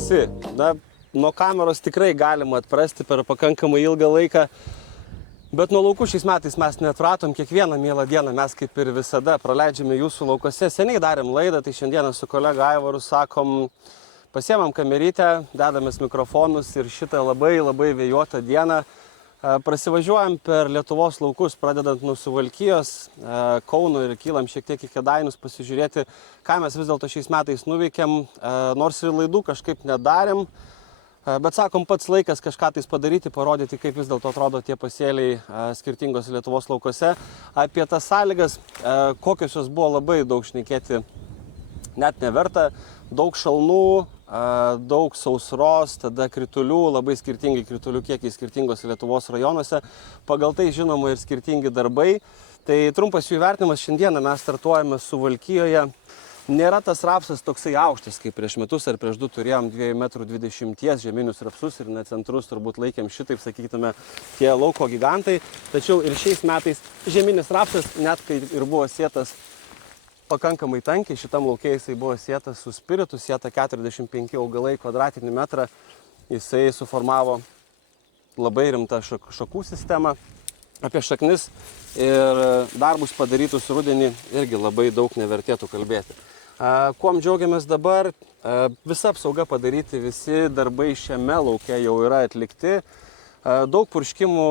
esi. Na, nuo kameros tikrai galima atprasti per pakankamai ilgą laiką, bet nuo laukų šiais metais mes neatratom. Kiekvieną mielą dieną mes kaip ir visada praleidžiame jūsų laukose. Seniai darėm laidą, tai šiandieną su kolega Aivaru sakom, pasiemam kamerytę, dedamės mikrofonus ir šitą labai vėjuotą dieną prasivažiuojam per Lietuvos laukus, pradedant nuo Suvalkijos, Kauno ir kylam šiek tiek į Kėdainius pasižiūrėti, ką mes vis dėlto šiais metais nuveikėm, nors ir laidų kažkaip nedarėm, bet sakom, pats laikas kažką tais padaryti, parodyti, kaip vis dėlto atrodo tie pasėliai skirtingos Lietuvos laukose. Apie tas sąlygas, kokios jos buvo, labai daug šnekėti net neverta, daug šalnų, daug sausros, tada kritulių, labai skirtingi kritulių kiekiai skirtingose Lietuvos rajonuose, pagal tai žinoma ir skirtingi darbai. Tai trumpas jų įvertinimas, šiandieną mes startuojame Suvalkijoje. Nėra tas rapsas toksai aukštas, kaip prieš metus ar prieš 2 turėjom 2,20 m žeminius rapsus ir net centrus turbūt laikėm šitaip, sakytume, tie lauko gigantai. Tačiau ir šiais metais žeminis rapsas, net kai ir buvo sėtas pakankamai tankiai, šitam lauke jisai buvo sėtas su spiritu, sėta 45 augalai kvadratinį metrą, jisai suformavo labai rimtą šakų sistemą. Apie šaknis ir darbus padarytus rudenį irgi labai daug nevertėtų kalbėti. Kuom džiaugiamės dabar, visa apsauga padaryti, visi darbai šiame lauke jau yra atlikti, daug purškimų.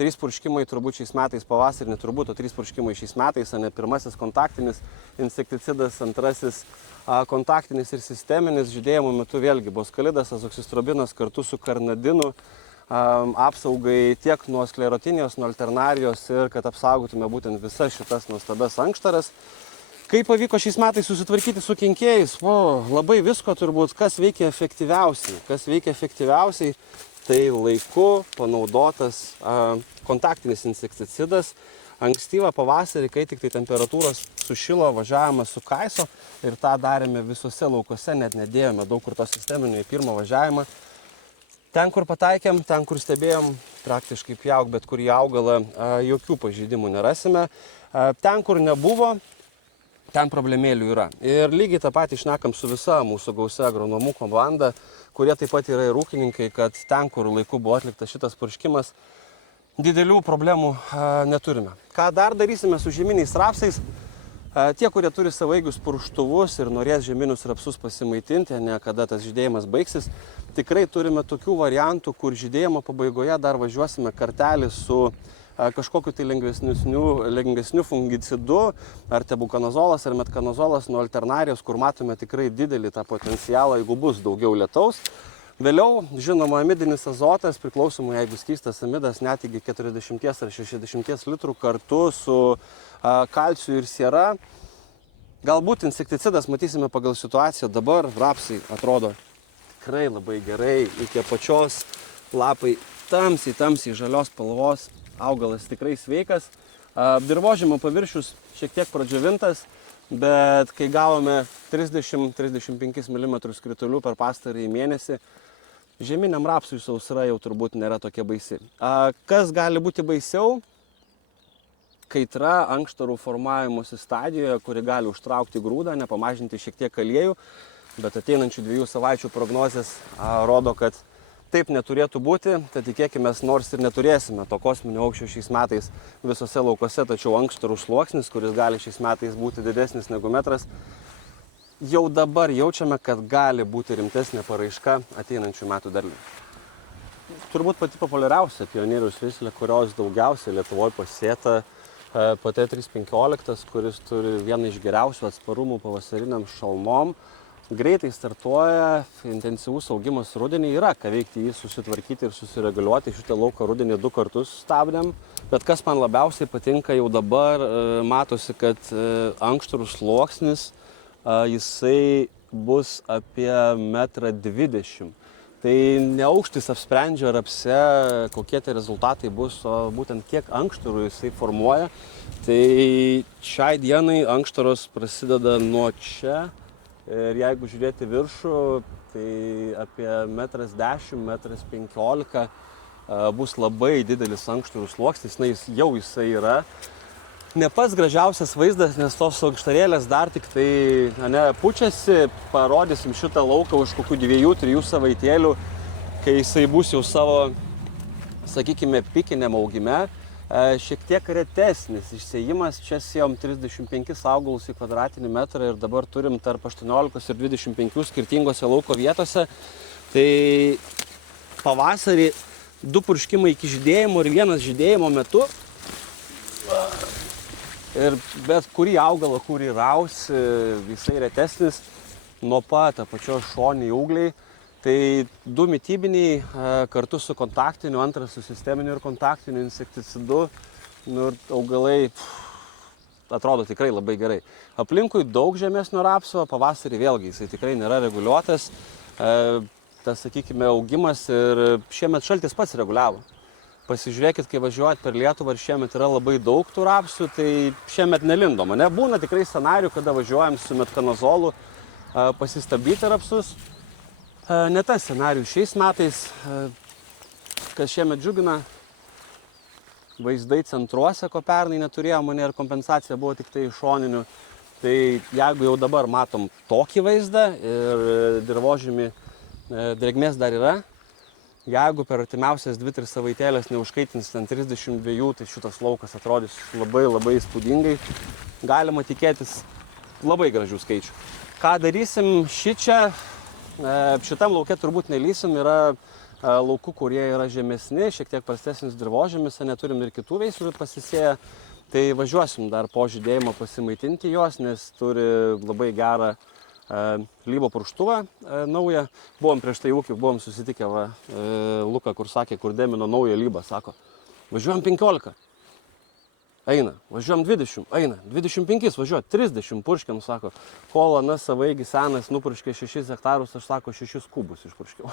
3 purškimai turbūt šiais metais pavasarį, turbūt, o 3 purškimai šiais metais, ne pirmasis kontaktinis insekticidas, antrasis kontaktinis ir sisteminis. Žydėjimo metu vėlgi boskalidas, azoksistrobinas kartu su karnadinu apsaugai tiek nuo sklerotinijos, nuo alternarijos ir kad apsaugotume būtent visas šitas nuostabias ankštaras. Kaip pavyko šiais metais susitvarkyti su kenkėjais? Labai visko turbūt, kas veikia efektyviausiai. Tai laiku panaudotas kontaktinis insekticidas. Ankstyvą pavasarį, kai tik tai temperatūros sušilo, važiavome su kaiso ir tą darėme visose laukose, net nedėjome daug kur to sisteminio į pirmą važiavimą. Ten, kur pataikėm, ten, kur stebėjom, praktiškai pjauk bet kurį augalą, jokių pažeidimų nerasime. Ten, kur nebuvo, ten problemėlių yra. Ir lygiai tą patį šnekam su visa mūsų gausia agronomų komanda, kurie taip pat yra ir ūkininkai, kad ten, kur laiku buvo atliktas šitas purškimas, didelių problemų neturime. Ką dar darysime su žieminiais rapsais? Tie, kurie turi savaigius purštuvus ir norės žieminius rapsus pasimaitinti, ne kada tas žydėjimas baigsis, tikrai turime tokių variantų, kur žydėjimo pabaigoje dar važiuosime kartelį su kažkokiu tai lengvesniu fungicidu, ar tebukanozolas, ar metkanozolas nuo alternarijos, kur matome tikrai didelį tą potencialą, jeigu bus daugiau lietaus. Vėliau, žinoma, amidinis azotas, priklausomai, jeigu skystas amidas, net iki 40 ar 60 litrų kartu su kalciu ir siera. Galbūt insekticidas matysime pagal situaciją. Dabar rapsai atrodo tikrai labai gerai, iki apačios lapai tamsiai žalios spalvos. Augalas tikrai sveikas. Dirvožemio paviršius šiek tiek pradžiovintas, bet kai gavome 30-35 mm kritulių per pastarąjį mėnesį, žieminiam rapsui sausra jau turbūt nėra tokia baisi. Kas gali būti baisiau? Kaitra ankštarų formavimosi stadijoje, kuri gali užtraukti grūdą, nepamažinti šiek tiek aliejų, bet ateinančių 2 savaičių prognozės rodo, kad taip neturėtų būti, tai tikėkime, nors ir neturėsime to kosminio aukščio šiais metais visose laukose, tačiau ankštarų sluoksnis, kuris gali šiais metais būti didesnis negu metras, jau dabar jaučiame, kad gali būti rimtesnė paraiška ateinančių metų derliui. Turbūt pati populiariausia pionieriaus veislė, kurios daugiausiai Lietuvoje pasėta, PT315, kuris turi vieną iš geriausių atsparumų pavasariniam šalnom. Greitai startuoja, intensyvus augimas rudenį, yra ką veikti jį susitvarkyti ir susireguliuoti. Šitą lauką rudenį 2 kartus stabdėm, bet kas man labiausiai patinka jau dabar, matosi, kad ankštarų sluoksnis, jisai bus apie 1,20 m. Tai ne aukštis apsprendžia rapse, kokie tie rezultatai bus, o būtent kiek ankštarų jisai formuoja. Tai šiai dienai ankštaros prasideda nuo čia. Ir jeigu žiūrėti viršų, tai apie 1,10 m, 1,15 m bus labai didelis ankštarų sluoksnis, jisai yra. ne pats gražiausias vaizdas, nes tos aukštarėlės dar tik tai pučiasi, parodysim šitą lauką už kokių 2-3 savaitėlių, kai jisai bus jau savo, sakykime, pikiniam augime, šiek tiek retesnis išsėjimas. Čia sėjom 35 augalus į kvadratinį metrą ir dabar turim tarp 18 ir 25 skirtingose lauko vietose. Tai pavasarį 2 purškimai iki žydėjimo ir 1 žydėjimo metu. Ir bet kurį augalą, kurį rausi, jisai retesnis nuo pat apačios šoniai ūgliai. Tai 2 mitybiniai kartu su kontaktiniu, 2 su sisteminiu ir kontaktiniu insekticidu. Nu, ir augalai atrodo tikrai labai gerai. Aplinkui daug žemesnio rapso, pavasarį vėlgi jisai tikrai nėra reguliuotas. Tas, sakykime, augimas ir šiemet šaltis pats reguliavo. Pasižiūrėkit, kai važiuojat per Lietuvą ir šiemet yra labai daug tų rapsų, tai šiemet nelindoma. Būna tikrai scenarijų, kada važiuojam su metkanazolu pasistabdyti rapsus. Ne tas scenarijų šiais metais, kas šiemet džiugina, vaizdai centruose, ko pernai neturėjom, ir kompensacija buvo tik tai iš šoninių. Tai jeigu jau dabar matom tokį vaizdą ir dirvožemį drėgmės dar yra, jeigu per artimiausias 2-3 savaitėlės neužkaitins ten 32, tai šitas laukas atrodys labai labai įspūdingai. Galima tikėtis labai gražių skaičių. Ką darysim šičia? Šitam lauke turbūt nelysim, yra laukų, kurie yra žemesni, šiek tiek prastesnis dirvožemis, neturim ir kitų veislių pasisėję. Tai važiuosim dar po žydėjimo pasimaitinti juos, nes turi labai gerą lybo purkštuvą naują. Buvom prieš tai ūkį, buvom susitikę Luką, kur sakė, kur demino naują lybą, sako, važiuojam 15, eina, važiuojam 20, eina, 25, važiuoja, 30 purškiam, sako, kol anas savaigi senas nupurškė 6 hektarus, aš sako, 6 kubus išpurškiau.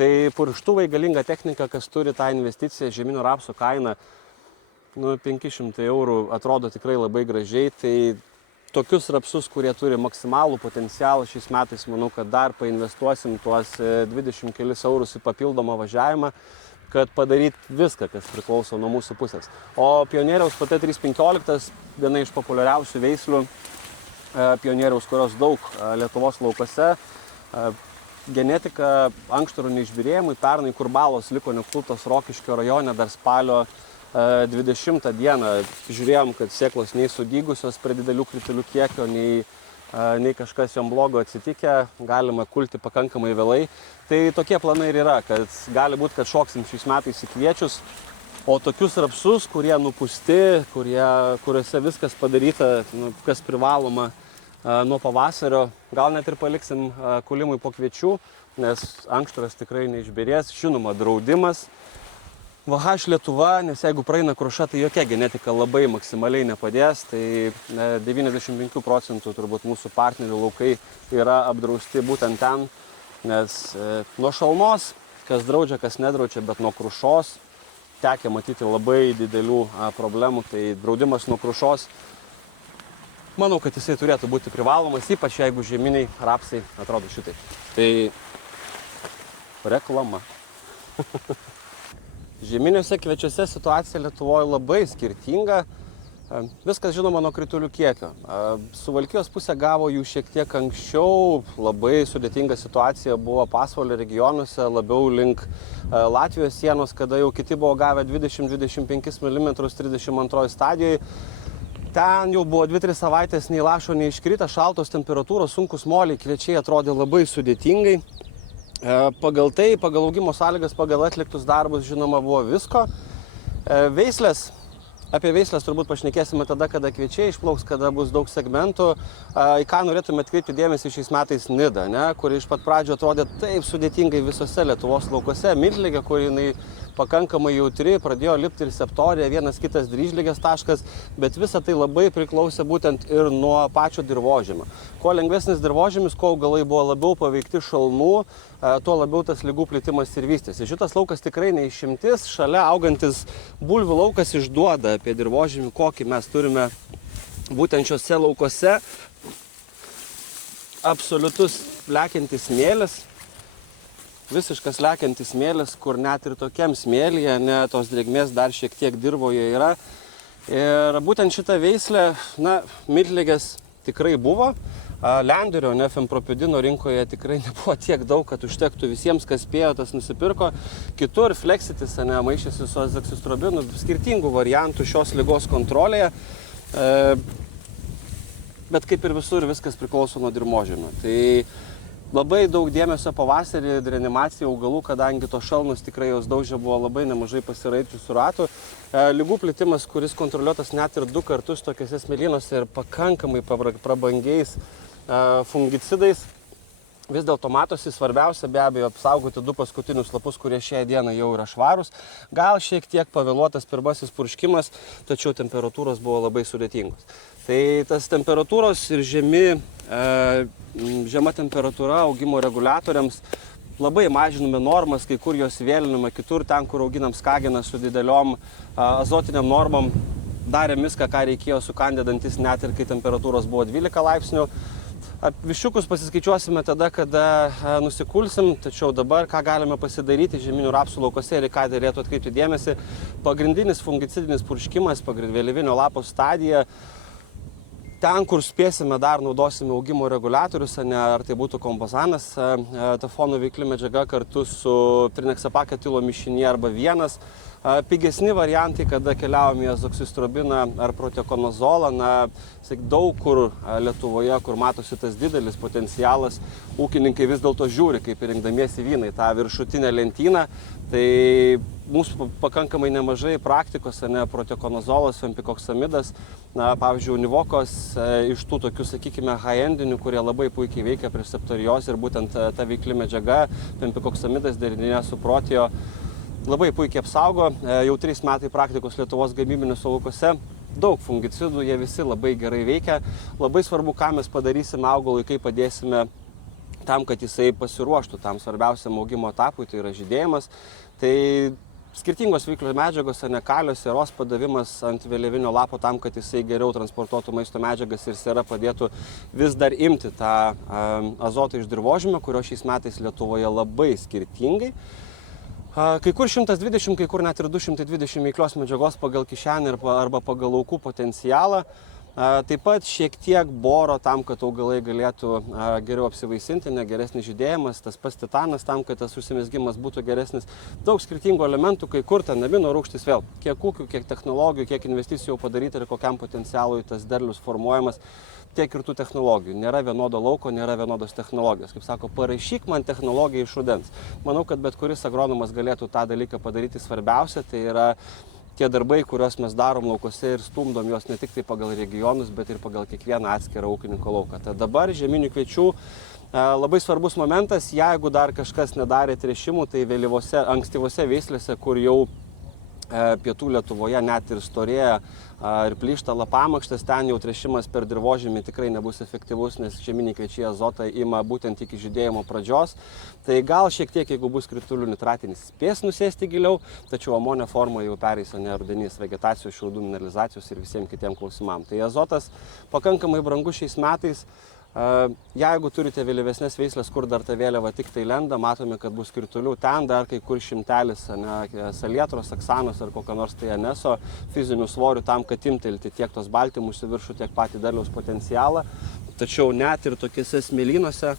Tai purkštuvai galinga technika, kas turi tą investiciją, žieminio rapso kaina, 500 eurų atrodo tikrai labai gražiai. Tai tokius rapsus, kurie turi maksimalų potencialą šiais metais, manau, kad dar painvestuosim tuos 20 kelis eurus į papildomą važiavimą, kad padaryti viską, kas priklauso nuo mūsų pusės. O pionieriaus PT315, viena iš populiariausių veislių pionieriaus, kurios daug Lietuvos laukose. Genetika ankštarų neišbyrėjimui, pernai kurbalos liko nekultos Rokiškio rajone dar spalio 20 dieną. Žiūrėjom, kad sėklos nei sudygusios prie didelių kritulių kiekio, nei kažkas jom blogo atsitikę, galima kulti pakankamai vėlai. Tai tokie planai ir yra, kad gali būti, kad šoksim šiais metais į kviečius, o tokius rapsus, kurie nupusti, kuriuose viskas padaryta, kas privaloma nuo pavasario, gal net ir paliksim kulimui po kviečių, nes ankštaras tikrai neišbyrės, žinoma, draudimas. VH Lietuva, nes jeigu praeina kruša, tai jokia genetika labai maksimaliai nepadės, tai 95% turbūt mūsų partnerių laukai yra apdrausti būtent ten, nes nuo šalnos, kas draudžia, kas nedraudžia, bet nuo krušos tekia matyti labai didelių problemų, tai draudimas nuo krušos, manau, kad jisai turėtų būti privalomas, ypač jeigu žieminiai rapsai atrodo šitai. Tai reklama. Žieminiuose kviečiuose situacija Lietuvoje labai skirtinga. Viskas žinoma nuo kritulių kiekio. Suvalkijos pusė gavo jų šiek tiek anksčiau, labai sudėtinga situacija buvo Pasvalio regionuose, labiau link Latvijos sienos, kada jau kiti buvo gavę 20-25 mm 32 stadijoje. Ten jau buvo 2-3 savaitės nei lašo neiškrita, šaltos temperatūros, sunkus moliai, kviečiai atrodė labai sudėtingai. Pagal tai, pagal augimo sąlygas, pagal atliktus darbus, žinoma, buvo visko. Veislės, apie veislės turbūt pašnekėsime tada, kada kviečiai išplauks, kada bus daug segmentų. Į ką norėtume atkreipti dėmesį šiais metais Nida, kuri iš pat pradžio atrodė taip sudėtingai visose Lietuvos laukose. Midligė, kur jinai pakankamai jautri, pradėjo lipti ir septorija, vienas kitas dryžligės taškas, bet visa tai labai priklausė būtent ir nuo pačio dirvožemio. Kuo lengvesnis dirvožemis, kuo augalai buvo labiau paveikti šalnų, tuo labiau tas ligų plitimas ir vystėsi. Šitas laukas tikrai neišimtis, šalia augantis bulvių laukas išduoda apie dirvožemį, kokį mes turime būtent šiuose laukose. Absoliutus lekiantis smėlis. Visiškas lekiantis smėlis, kur net ir tokiam smėlyje, tos drėgmės dar šiek tiek dirvoje yra. Ir būtent šitą veislę, miltligės tikrai buvo. Lenderio, Fempropidino rinkoje tikrai nebuvo tiek daug, kad užtektų visiems, kas spėjo, tas nusipirko. Kitur Flexitis maišėsi su azoksistrobinu, skirtingų variantų šios ligos kontrolėje. Bet kaip ir visur, viskas priklauso nuo dirvožemio. Tai labai daug dėmesio pavasarį reanimacijai augalų, kadangi to šalnos tikrai jos daužė, buvo labai nemažai pasiraičiusių ratų. Ligų plitimas, kuris kontroliuotas net ir 2 kartus tokiuose smėlynuose ir pakankamai prabangiais fungicidais. Vis dėlto matosi, svarbiausia be abejo apsaugoti 2 paskutinius lapus, kurie šią dieną jau yra švarūs. Gal šiek tiek pavėluotas pirmasis purškimas, tačiau temperatūros buvo labai sudėtingos. Tai tas temperatūros ir žema temperatūra augimo reguliatoriams labai mažiname normas, kai kur jos vėliname, kitur ten, kur auginam skageną su dideliom azotiniam normom, darėm viską, ką reikėjo sukandę dantis, net ir kai temperatūros buvo 12 laipsnių. Viščiukus pasiskaičiuosime tada, kada nusikulsim, tačiau dabar ką galime pasidaryti žeminių rapsų laukose ir ką dėlėtų atkreipti dėmesį. Pagrindinis fungicidinis purškimas, vėlyvinio lapo stadija. Ten, kur spėsime, dar naudosime augimo reguliatorius, ar tai būtų kompozanas, tafono veikli medžiaga kartu su trineksapaketilio mišinė arba vienas. Pigesni variantai, kada keliavom į azoksistrobiną ar protekonazolą, daug kur Lietuvoje, kur matosi tas didelis potencialas, ūkininkai vis dėlto žiūri, kaip rinkdamiesi vyną į tą viršutinę lentyną. Tai mūsų pakankamai nemažai praktikos, protekonazolas, fempikoksamidas, pavyzdžiui, univokos iš tų tokių, sakykime, high-endinių, kurie labai puikiai veikia prieš septoriozę ir būtent ta veikli medžiaga, fempikoksamidas derinyje su proteo, labai puikiai apsaugo. Jau 3 metai praktikos Lietuvos gamybiniuose laukose. Daug fungicidų, jie visi labai gerai veikia. Labai svarbu, ką mes padarysime augalui, kaip padėsime tam, kad jisai pasiruoštų tam svarbiausiam augimo etapui, tai yra žydėjimas. Tai skirtingos veiklios medžiagos, kalios, sieros padavimas ant vėliavinio lapo tam, kad jisai geriau transportuotų maisto medžiagas ir siera padėtų vis dar imti tą azotą iš dirvožemio, kurio šiais metais Lietuvoje labai skirtingai. Kai kur 120, kai kur net ir 220 veiklios medžiagos pagal kišenę arba pagal laukų potencialą. Taip pat šiek tiek boro tam, kad augalai galėtų geriau apsivaisinti, geresnis žydėjimas, tas pats titanas tam, kad tas užsimezgimas būtų geresnis. Daug skirtingų elementų, kai kur ten amino rūgštys vėl. Kiek ūkių, kiek technologijų, kiek investicijų jau padaryta ir kokiam potencialui tas derlius formuojamas, tiek ir tų technologijų. Nėra vienodo lauko, nėra vienodos technologijos. Kaip sako, parašyk man technologiją iš rudens. Manau, kad bet kuris agronomas galėtų tą dalyką padaryti. Svarbiausia, tai yra tie darbai, kuriuos mes darom laukose ir stumdom juos ne tik tai pagal regionus, bet ir pagal kiekvieną atskirą ūkininko lauką. Tad dabar žieminių kviečių labai svarbus momentas, jeigu dar kažkas nedarė tręšimų, tai vėlyvose, ankstyvose veislėse, kur jau pietų Lietuvoje net ir storėja ir plyšta lapamakštas, ten jau tręšimas per dirvožemį tikrai nebus efektyvus, nes žieminiai kviečiai azotą ima būtent iki žydėjimo pradžios. Tai gal šiek tiek, jeigu bus kritulių nitratinis, spės nusėsti giliau, tačiau amonio forma jau pereis rudenys vegetacijos, šiaudų mineralizacijos ir visiems kitiems klausimam. Tai azotas pakankamai brangus šiais metais. Jeigu turite vėlyvesnės veislės, kur dar ta vėliava tik tai lenda, matome, kad bus kritulių, ten dar kai kur šimtelis salietros, aksanos ar kokio nors tai aneso fizinių svorių tam, kad imtelti tiek tos baltymus į viršų, tiek patį derliaus potencialą. Tačiau net ir tokiuose smėlynuose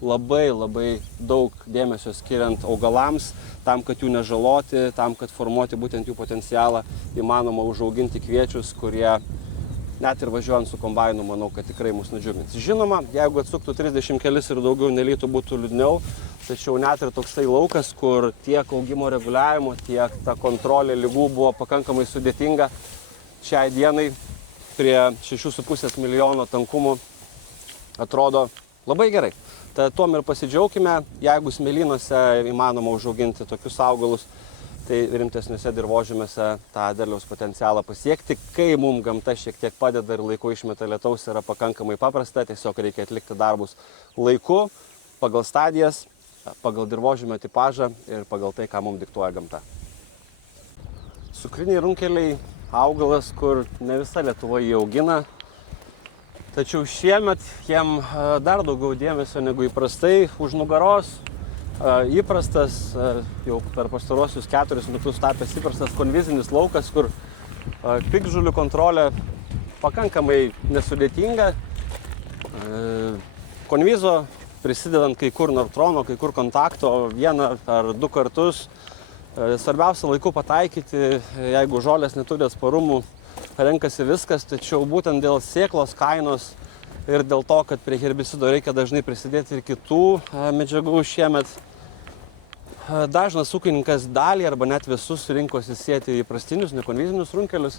labai daug dėmesio skiriant augalams, tam, kad jų nežaloti, tam, kad formuoti būtent jų potencialą, įmanoma užauginti kviečius, kurie net ir važiuojant su kombainu, manau, kad tikrai mus nudžiugins. Žinoma, jeigu atsuktų 30 kelis ir daugiau nelytų, būtų liūdniau, tačiau net ir toksai laukas, kur tiek augimo reguliavimo, tiek ta kontrolė ligų buvo pakankamai sudėtinga, šiai dienai prie 6,5 milijono tankumų atrodo labai gerai. Tad tuom ir pasidžiaugime, jeigu smėlynuose įmanoma užauginti tokius augalus, tai rimtesniuose dirvožemiuose tą derliaus potencialą pasiekti. Kai mums gamta šiek tiek padeda ir laiku išmeta lietaus, yra pakankamai paprasta, tiesiog reikia atlikti darbus laiku, pagal stadijas, pagal dirvožemio tipažą ir pagal tai, ką mums diktuoja gamta. Cukriniai runkeliai augalas, kur ne visa Lietuva jį augina, tačiau šiemet jiem dar daugiau dėmesio negu įprastai už nugaros. Įprastas, jau per pastaruosius 4 metus tapęs įprastas konvizinis laukas, kur Piktžolių kontrolė pakankamai nesudėtinga. Konvizo prisidedant kai kur Nortrono, kai kur kontakto 1 ar 2 kartus. Svarbiausia laiku pataikyti, jeigu žolės neturi atsparumų, renkasi viskas, tačiau būtent dėl sėklos kainos ir dėl to, kad prie herbicido reikia dažnai prisidėti ir kitų medžiagų šiemet, dažnas ūkininkas dalį arba net visus rinkosi sėti įprastinius, nekonvizinius runkelius.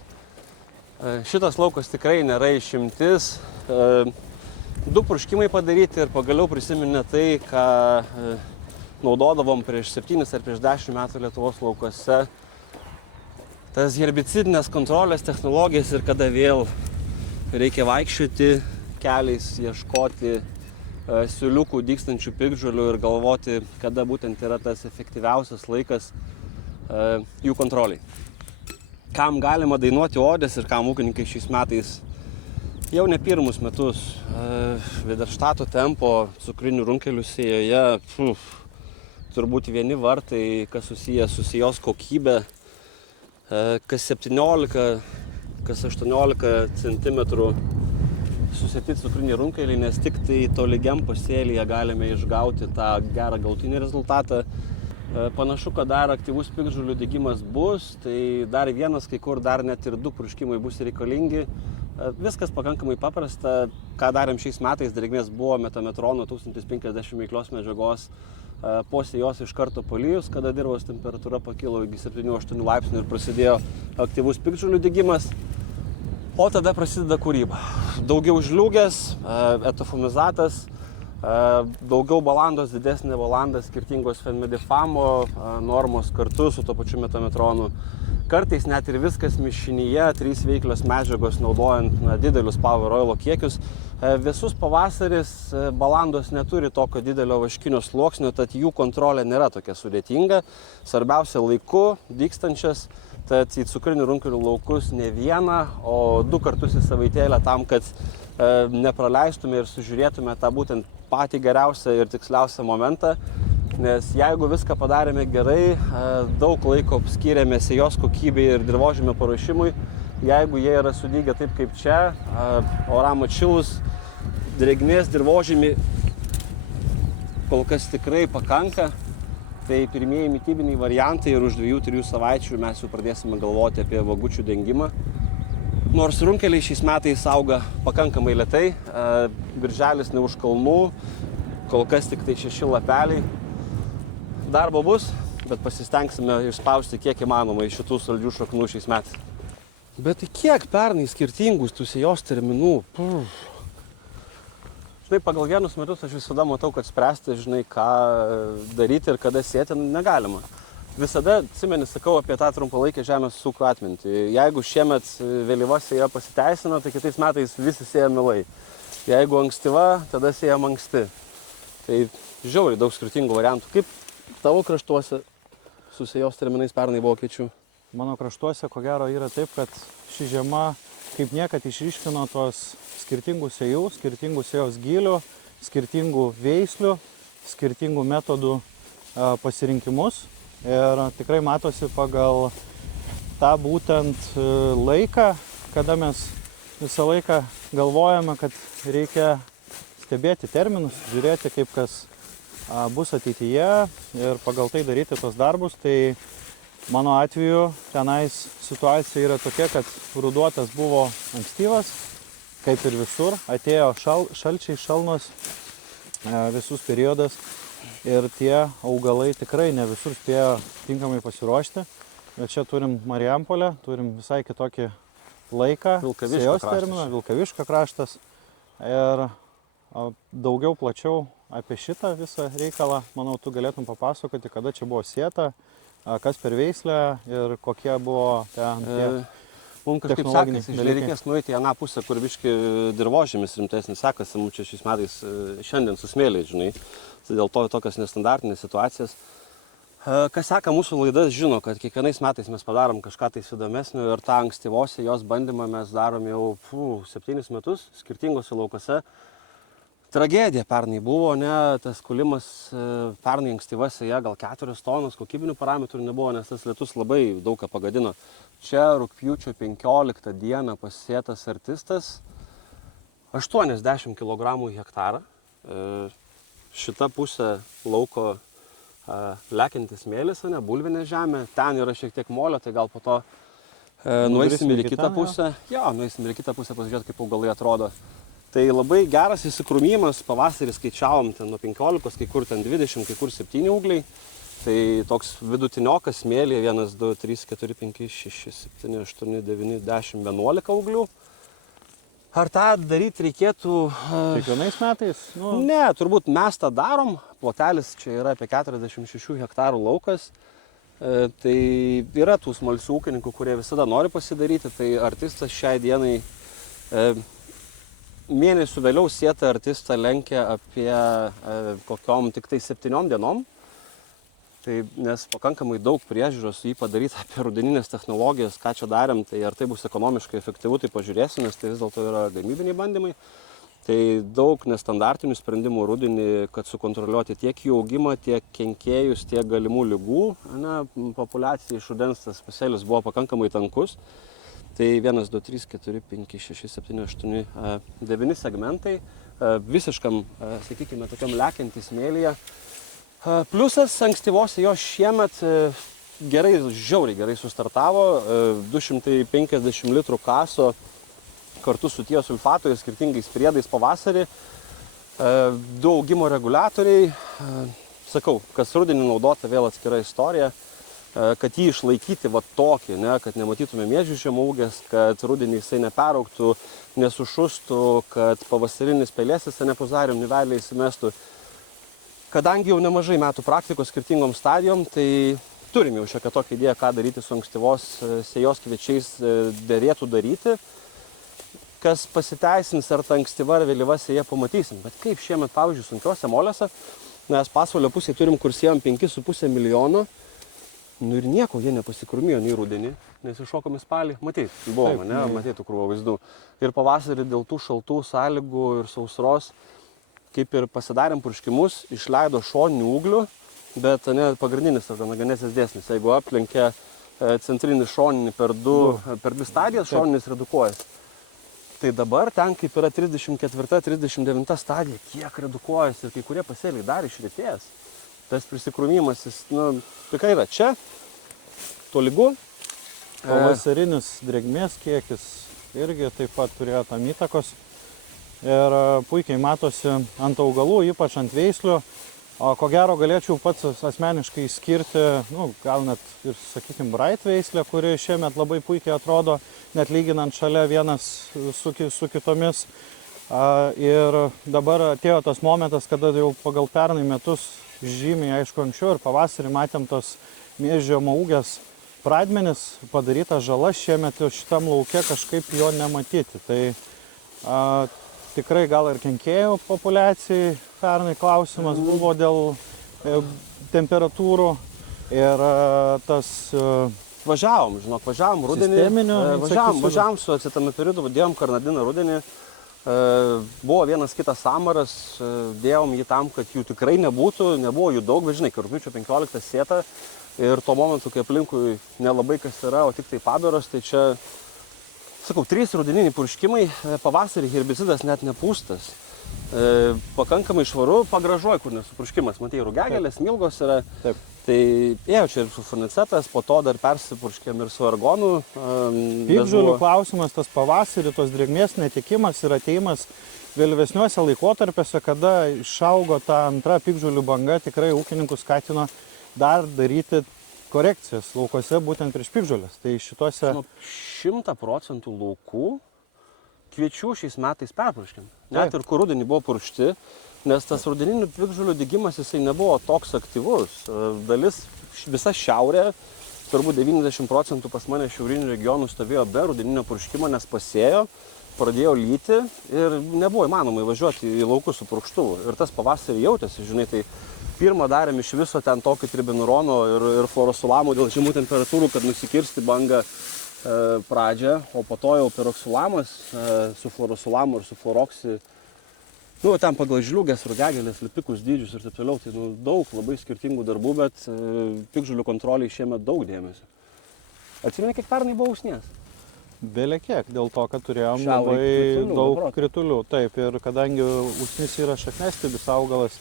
Šitas laukas tikrai nėra išimtis. 2 purškimai padaryti ir pagaliau prisiminė tai, ką naudodavom prieš 7 ar prieš 10 metų Lietuvos laukuose. Tas herbicidinės kontrolės technologijas ir kada vėl reikia vaikščioti keliais, ieškoti siūliukų dygstančių piktžolių ir galvoti, kada būtent yra tas efektyviausias laikas jų kontroliai. Kam galima dainuoti odes ir kam ūkininkai šiais metais jau ne pirmus metus Viderštato tempo cukrinių runkelių sėjoje, turbūt vieni vartai, kas susijęs su sėjos kokybė, kas 17, kas 18 cm susėti cukriniai runkeliai, nes tik tai tolygiam pasėlyje galime išgauti tą gerą galutinį rezultatą. Panašu, kad dar aktyvus piktžolių dygimas bus, tai dar vienas, kai kur dar net ir 2 purškimai bus reikalingi. Viskas pakankamai paprasta, ką darėm šiais metais, drėgmės buvo metametrono 1050 veiklios medžiagos po sėjos iš karto palijus, kada dirvos temperatūra pakilo iki 7-8 laipsnių ir prasidėjo aktyvus piktžolių dygimas. O tada prasideda kūryba. Daugiau žliūgės, etofomizatas, daugiau balandos, didesnė balanda, skirtingos fenmedifamo normos kartu su to pačiu metametronu. Kartais net ir viskas mišinyje, 3 veiklios medžiagos naudojant didelius power oilo kiekius. Visus pavasaris balandos neturi tokio didelio vaškinio sluoksnio, tad jų kontrolė nėra tokia sudėtinga. Svarbiausia laiku dygstančias, tad į cukrinių runkelių laukus ne 1, o 2 kartus į savaitėlę tam, kad nepraleistume ir sužiūrėtume tą būtent patį geriausią ir tiksliausią momentą. Nes jeigu viską padarėme gerai, daug laiko skyrėme sėjos kokybei ir dirvožemio paruošimui, jeigu jie yra sudygę taip kaip čia, oram atšilus, drėgmės dirvožemį kol kas tikrai pakanka, tai pirmieji mitybiniai variantai ir už 2-3 savaičių mes jau pradėsime galvoti apie vagučių dengimą. Nors runkeliai šiais metais auga pakankamai lėtai, birželis ne už kalnų, kol kas tik tai 6 lapeliai. Darbo bus, bet pasistengsime išspausti kiek įmanoma iš šitų saldžių šaknų šiais metais. Bet kiek pernai skirtingus tų sėjos terminų? Žinai, pagal vienus metus aš visada matau, kad spręsti, žinai, ką daryti ir kada sėti negalima. Visada, atsimeni, sakau apie tą trumpalaikę žemės ūkio atmintį. Jeigu šiemet vėlyva sėja pasiteisina, tai kitais metais visi sėja mielai. Jeigu ankstyva, tada sėjam anksti. Tai žiauriai daug skirtingų variantų. Kaip tavo kraštuose su sėjos terminais pernai vokiečių? Mano kraštuose, ko gero, yra taip, kad ši žiema kaip niekad išryškino tos skirtingų sėjų, skirtingų sėjos gylių, skirtingų veislių, skirtingų metodų pasirinkimus. Ir tikrai matosi pagal tą būtent laiką, kada mes visą laiką galvojame, kad reikia stebėti terminus, žiūrėti, kaip kas bus ateityje ir pagal tai daryti tos darbus. Tai mano atveju tenais situacija yra tokia, kad ruduotas buvo ankstyvas, kaip ir visur. Atėjo šalčiai, šalnos, visus periodas ir tie augalai tikrai ne visur spėjo tinkamai pasiruošti. Ir čia turim Marijampolę, turim visai kitokį laiką, sėjos terminą, Vilkaviškio kraštas. Ir daugiau plačiau apie šitą visą reikalą, manau, tu galėtum papasakoti, kada čia buvo sėta, kas per veislę ir kokie buvo ten tie Mums kažkaip sekasi, reikės nueiti į aną pusę, kur biški dirvožemis rimtesnis sekasi, mums čia šiais metais šiandien susmėliai, žinai, tai dėl to tokios nestandartinės situacijas. Kas seka mūsų laidas, žino, kad kiekvienais metais mes padarom kažką tai įdomesnio ir tą ankstyvosią jos bandymą mes darom jau 7 metus skirtingose laukose. Tragedija pernai buvo, ne, tas kulimas pernai ankstyva sėja, gal 4 tonos, kokybinių parametrų nebuvo, nes tas lietus labai daug ką pagadino. Čia rugpjūčio 15 dieną pasėtas artistas 80 kg hektarą. Šita pusė lauko lekiantis smėlis, ne, bulvinė žemė, ten yra šiek tiek molio, tai gal po to nueisim ir į kitą pusę. Jo, nueisim ir į kitą pusę pasižiūrėti, kaip augalai atrodo. Tai labai geras įsikrūmimas, pavasarį skaičiavom ten nuo 15, kai kur ten 20, kai kur 7 ūgliai. Tai toks vidutiniokas smėlyje 1, 2, 3, 4, 5, 6, 7, 8, 9, 10, 11 ūglių. Ar tą daryti reikėtų... Kiekvienais metais? Ne, turbūt mes tą darom. Plotelis čia yra apie 46 hektarų laukas. Tai yra tų smalsių ūkininkų, kurie visada nori pasidaryti. Tai artistas šiai dienai... Mėnesių vėliau sėtą artistą lenkia apie kokiom tik tai 7 dienom. Tai nes pakankamai daug priežiūros jį padaryti apie rudeninės technologijas, ką čia darėm, tai ar tai bus ekonomiškai efektyvu, tai pažiūrėsiu, nes tai vis dėlto yra gamybiniai bandymai. Tai daug nestandartinių sprendimų rudenį, kad sukontroliuoti tiek jų augimą, tiek kenkėjus, tiek galimų ligų. Populiacija iš rudens tas pasėlis buvo pakankamai tankus. Tai 1, 2, 3, 4, 5, 6, 7, 8, 9 segmentai, visiškam, sakykime, tokiam lekiantį smėlyje. Pliusas ankstyvose jo šiemet gerai, žiauriai gerai sustartavo, 250 litrų kaso kartu su tiosulfatoje skirtingais priedais pavasarį, 2 augimo reguliatoriai, sakau, kas rudenį naudota, vėl atskira istorija. Kad jį išlaikyti va tokį, ne, kad nematytume miežių žemaūgės, kad rudenį jisai neperaugtų, nesušustų, kad pavasarinis pelėsis nepuzarium niveliai įsimestų. Kadangi jau nemažai metų praktikos skirtingom stadijom, tai turim jau šiokią tokią idėją, ką daryti su ankstyvos sėjos kviečiais derėtų daryti. Kas pasiteisins, ar ta ankstyva ar vėlyva sėja, pamatysim. Bet kaip šiemet, pavyzdžiui, sunkiuose moliuose, mes pasvalio pusėje turim, kur sėjom 5,5 milijono. Nu ir nieko, jie nepasikrūmijo nei rudenį, nes iššokom į spalį. Matei, buvo, ne, matėtų krūvo vaizdų. Ir pavasarį dėl tų šaltų sąlygų ir sausros, kaip ir pasidarėm purškimus, išleido šoninių ūglių, bet ne, pagrindinis organogenezės dėsnis. Jeigu aplenkia centrinį šoninį per dvi stadijas, šoninis redukuojas. Tai dabar ten, kaip yra 34-39 stadija, kiek redukuojas ir kai kurie pasėliai dar išretėjęs. Tas prisikrūmimas, jis, tikrai yra čia, tolygu. Pavasarinis drėgmės kiekis irgi taip pat turėjo tam įtakos. Ir puikiai matosi ant augalų, ypač ant veislių. Ko gero galėčiau pats asmeniškai skirti, gal net ir, sakykime, Bright veislę, kuri šiemet labai puikiai atrodo, net lyginant šalia vienas su kitomis. Ir dabar atėjo tas momentas, kada jau pagal pernai metus žymiai, aišku, anksčiau ir pavasarį matėm tos miežių žemaūgės pradmenis, padaryta žala, šiemet šitam lauke kažkaip jo nematyti. Tai tikrai gal ir kenkėjų populiacijai pernai klausimas buvo dėl temperatūrų ir tas... Važiavom rudenį, važiavom su acetamipiridu, dėjom karnadiną rudenį. Buvo vienas kitas samaras, dėjom jį tam, kad jų tikrai nebūtų, nebuvo jų daug, bet žinai, rugpjūčio 15 sėta ir tuo momentu, kai aplinkui nelabai kas yra, o tik tai pabiros, tai čia, sakau, 3 rudeniniai purškimai, pavasarį herbicidas net nepūstas. Pakankamai švaru, pagražuoja, kur nesupurškimas, matai, rugiagelės, milgos yra. Taip. Tai ėjo čia ir su funicetas, po to dar persipurškėm ir su argonu. Piktžolių klausimas, tas pavasarį, tos drėgmės netikimas ir ateimas vėlyvesniuose laikotarpiuose, kada išaugo ta antra piktžolių banga, tikrai ūkininkus skatino dar daryti korekcijas laukose būtent prieš piktžolės. Tai šituose... 100% laukų kviečių šiais metais perpurškėm. Net ir kur rudenį buvo puršti. Nes tas rudeninių piktžolių dygimas jisai nebuvo toks aktyvus. Dalis, visa šiaurė, turbūt 90% pas mane šiaurinių regionų stovėjo be rudeninio purškimo, nes pasėjo, pradėjo lyti ir nebuvo įmanoma įvažiuoti į laukus su purkštuvu. Ir tas pavasarį jautėsi, žinai, tai pirmą darėm iš viso ten tokį tribenurono ir fluorosulamų dėl žemų temperatūrų, kad nusikirsti bangą pradžią, o po to jau peroksulamas su fluorosulamu ir su fluoroksi Nu, ten pagal žliūgės, rugiagėlės, lipikus dydžius ir taip toliau, tai daug labai skirtingų darbų, bet piktžolių kontroliai šiemet daug dėmesio. Atsimeni, kiek pernai buvo usnės? Bėlė kiek, dėl to, kad turėjom Šalai labai kritulių, daug beprotis. kritulių. Taip, ir kadangi usnis yra šakniastiebius augalas,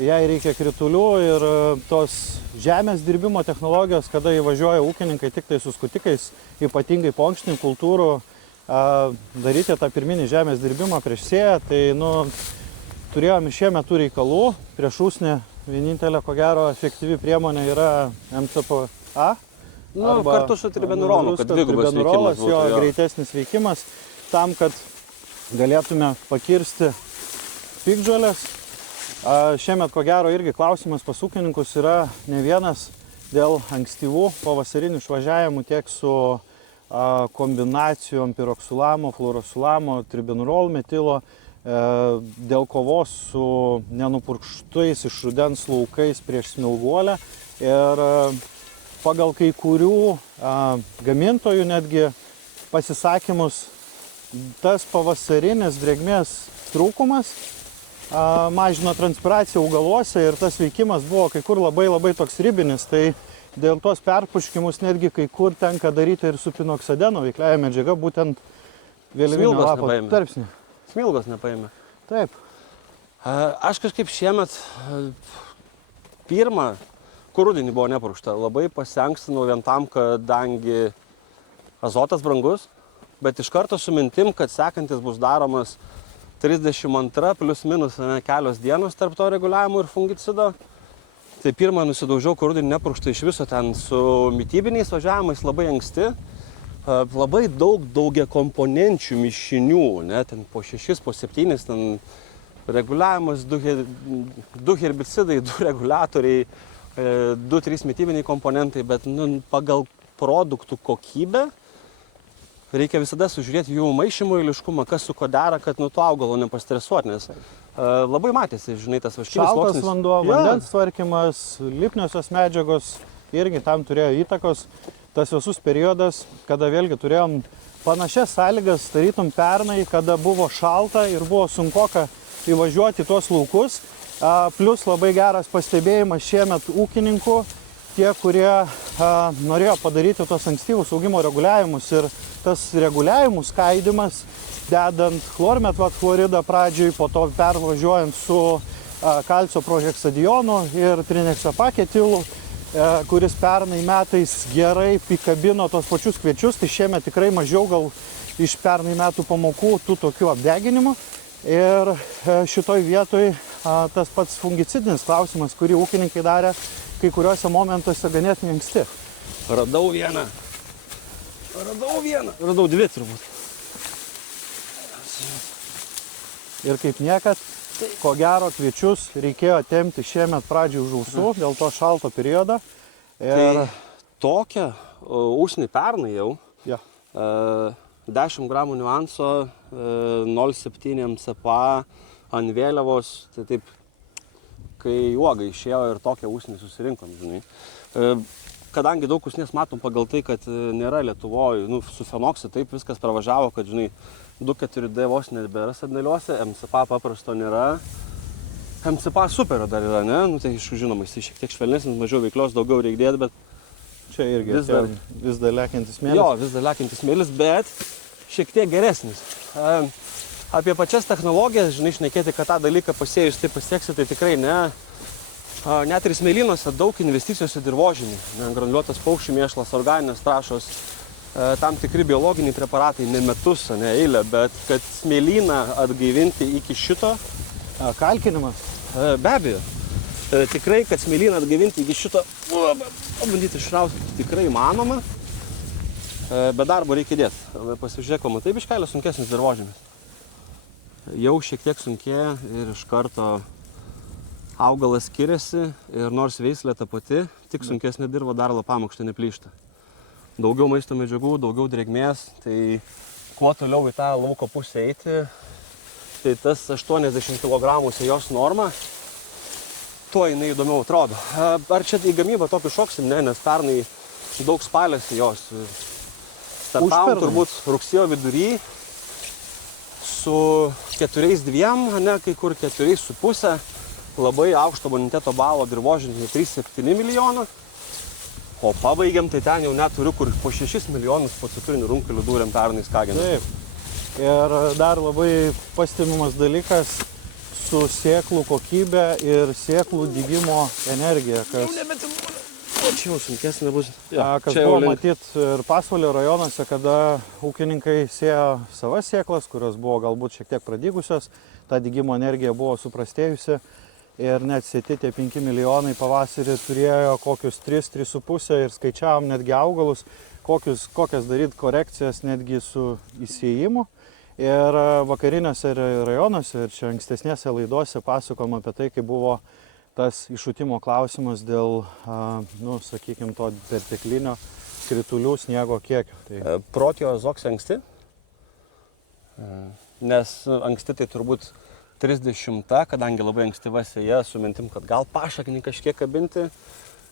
jai reikia kritulių ir tos žemės dirbimo technologijos, kada įvažiuoja ūkininkai tik tai su skutikais, ypatingai po ankštinių kultūrų, daryti tą pirminį žemės dirbimą prieš sėją, tai turėjome šiemet tų reikalų. Prieš usnį vienintelė, ko gero, efektyvi priemonė yra MCPA. Kartu su tribenurolu, kad dvigubas veikimas būtų. Jo, greitesnis veikimas, tam, kad galėtume pakirsti piktžolės. Šiemet, ko gero, irgi klausimas pas ūkininkus yra ne vienas dėl ankstyvų pavasarinių išvažiavimų tiek su kombinacijom piroksulamo, fluorosulamo, tribenurol metilo, dėl kovos su nenupurkštais iš rudens laukais prieš smilguolę. Ir pagal kai kurių gamintojų netgi pasisakymus, tas pavasarinis drėgmės trūkumas mažino transpiraciją augaluose ir tas veikimas buvo kai kur labai toks ribinis. Tai dėl tos perpuškimus netgi kai kur tenka daryti ir su pinoksideno veikliaja medžiaga, būtent vėliavinio lapo tarpsnį. Smilgos nepaėmė. Taip. Aš kažkaip šiemet pirmą, kur rudenį buvo nepurkšta, labai pasiankstinau vien tam, kadangi azotas brangus, bet iš karto su mintim, kad sekantis bus daromas 32 plius minus kelios dienos tarp to reguliavimo ir fungicido. Tai pirmą nusidaužiau, kur rudenį nepurkšta iš viso ten su mitybiniais važiavimais labai anksti. Labai daug daugiakomponenčių mišinių, ne, ten po 6, po 7, ten reguliavimas, 2 herbicidai, 2 reguliatoriai, 2-3 mitybiniai komponentai, bet pagal produktų kokybę reikia visada sužiūrėti jų maišymo eiliškumą, kas su ko dera, kad nuo to augalo nepastresuoti, nes labai matėsi, žinai, tas vaškinis sluoksnis. Šaltas vanduo, vandens tvarkymas, lipniosios medžiagos irgi tam turėjo įtakos. Tas visus periodas, kada vėlgi turėjom panašias sąlygas, tarytum pernai, kada buvo šalta ir buvo sunkoka įvažiuoti tuos laukus. Plus labai geras pastebėjimas šiemet ūkininkų, tie, kurie norėjo padaryti tos ankstyvus augimo reguliavimus ir tas reguliavimų skaidimas, dedant chlormetvatchloridą pradžioj, po to pervažiuojant su kalcio proheksadionu ir trinekstapaketilu, kuris pernai metais gerai pikabino tos pačius kviečius, tai šiemet tikrai mažiau gal iš pernai metų pamokų tų tokių apdeginimų. Ir šitoj vietoj tas pats fungicidinis klausimas, kurį ūkininkai darė kai kuriuose momentuose ganėtinai anksti. Radau vieną. Radau 2 turbūt. Ir kaip niekad, ko gero kviečius reikėjo tempti šiemet pradžiai už ausų dėl to šalto periodo. Tai tokia usnį pernai jau. Ja. 10 gramų niuanso, 0,7 MCPA ant vėliavos, tai taip, kai uoga išėjo ir tokią usnį susirinkom, žinai. Kadangi daug usnės matom pagal tai, kad nėra Lietuvoje, su fenoksu taip viskas pravažiavo, kad, žinai, 2,4D vos nebėra sandėliuose, MCPA paprasto nėra. MCPA superio dar yra, ne? Tai žinoma, jis šiek tiek švelnesnis, mažiau veiklios, daugiau reikia dėti, bet čia irgi vis dar lekiantis smėlis. Jo, vis dar lekiantis smėlis, bet šiek tiek geresnis. Apie pačias technologijas, žinai, šnekėti, kad tą dalyką pasėjus tai pasieksi, tai tikrai ne. Net ir smėlynuose daug investicijos į dirvožinį. Granuliuotas paukščių mėšlas, organinės trąšos, tam tikri biologiniai preparatai, ne metus, ne eilę, bet kad smėlyną atgaivinti iki šito. Kalkinimas. Be abejo. Tikrai, kad smėlyną atgaivinti iki šito, pabandyti išrauti, tikrai įmanoma, bet darbo reikia dėti. Pasižiūrėk, matai, biškelė sunkesnis dirvožėmis. Jau šiek tiek sunkėja ir iš karto augalas skiriasi ir nors veislė ta pati, tik sunkesnė dirva dar lapamokštė neplyšta. Daugiau maisto medžiagų, daugiau drėgmės, tai kuo toliau į tą lauko pusę eiti, tai tas 80 kg jos norma, tuo jinai įdomiau atrodo. Ar čia į gamybą tokiu šoksim? Ne, nes pernai daug spalėsi jos. Startavom turbūt rugsėjo vidury su 4,2, ne, kai kur 4,5, labai aukšto boniteto balo dirvožemį 3,7 milijono, o pabaigiam, tai ten jau net turiu, kur po 6 milijonus po citrinių runkelių dūrėm pernai Skagenų. Taip. Ir dar labai pastebimas dalykas su sėklų kokybė ir sėklų dygimo energija, Čia jau sunkesnė bus. kas buvo matyti ir Pasvalio rajonuose, kada ūkininkai sėjo savas sėklas, kurios buvo galbūt šiek tiek pradygusios, ta dygimo energija buvo suprastėjusi ir net sėti tie 5 milijonai pavasarį turėjo kokius 3,5 ir skaičiavom netgi augalus, kokias daryti korekcijas netgi su įsėjimu. Ir vakariniuose rajonuose ir čia ankstesnėse laidose pasakom apie tai, kaip buvo tas iššutimo klausimas dėl, sakykime, to perteklinio kritulių sniego kiekio. Tai... Protio azoks anksti, nes anksti tai turbūt 30, kadangi labai ankstyva sėja, su mintim, kad gal pašaknį kažkiek kabinti.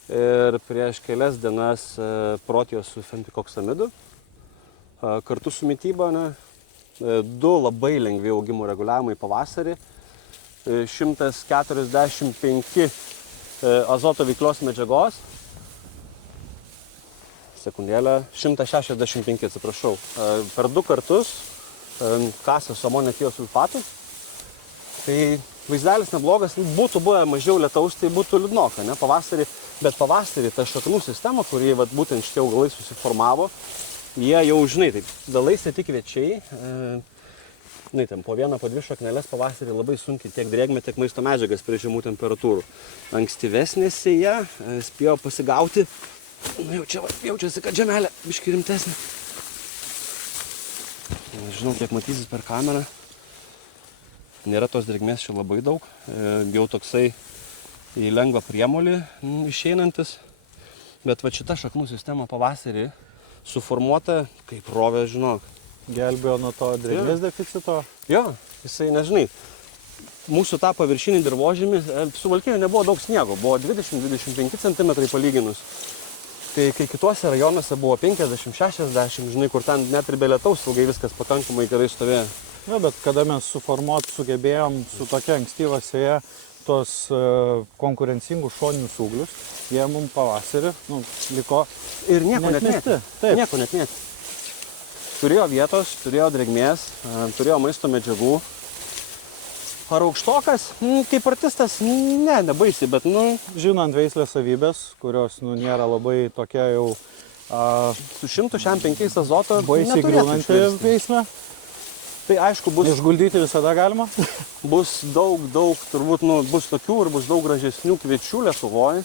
Ir prieš kelias dienas protio su fentikoksamidu, kartu su mityba, 2 labai lengvi augimo reguliavimai pavasarį. 145 azoto veiklios medžiagos, sekundėlę, 165, atsiprašau, per 2 kartus kasė su amonio sulfatu. Tai vaizdelis neblogas, būtų buvę mažiau lietaus, tai būtų liūdnoka, ne, pavasarį, bet pavasarį ta šaknų sistema, kurį būtent šitie augalai susiformavo, jie jau, žinai, taip, dalaisi tik kviečiai, ten po 1, po 2 šakneles pavasarį labai sunkiai tiek drėgmę, tiek maisto medžiagas prie žemų temperatūrų. Ankstyvesnė sėja, spėjo pasigauti, jau čia jaučiasi, kad žemelė biški rimtesnė. Nežinau, kiek matysis per kamerą. Nėra tos drėgmės čia labai daug, jau toksai į lengvą priemolį išeinantis. Bet šita šaknų sistema pavasarį suformuota kaip rovė, žinok. Gelbėjo nuo to drėgmės deficito. Jo, jisai, nežinai, mūsų tą paviršinį dirvožemį, Suvalkijoje nebuvo daug sniego, buvo 20-25 cm palyginus. Tai kai kituose rajonuose buvo 50-60, žinai, kur ten net ir be lietaus ilgai viskas pakankamai gerai stovėjo. Na, bet kada mes sugebėjom su tokia ankstyva sėja tos konkurencingus šoninius ūglius, jie mums pavasarį liko ir nieko net mėti. Nieko net mėti. Turėjo vietos, turėjo drėgmės, turėjo maisto medžiagų. Ar aukštokas? Kaip artistas, nebaisiai, bet, žinant veislės savybės, kurios, nėra labai tokia jau... Su 105 azoto baisiai griūnanti veislė. Tai aišku, bus... Išguldyti visada galima. Bus daug, turbūt, bus tokių ir bus daug gražesnių kviečių Lietuvoje.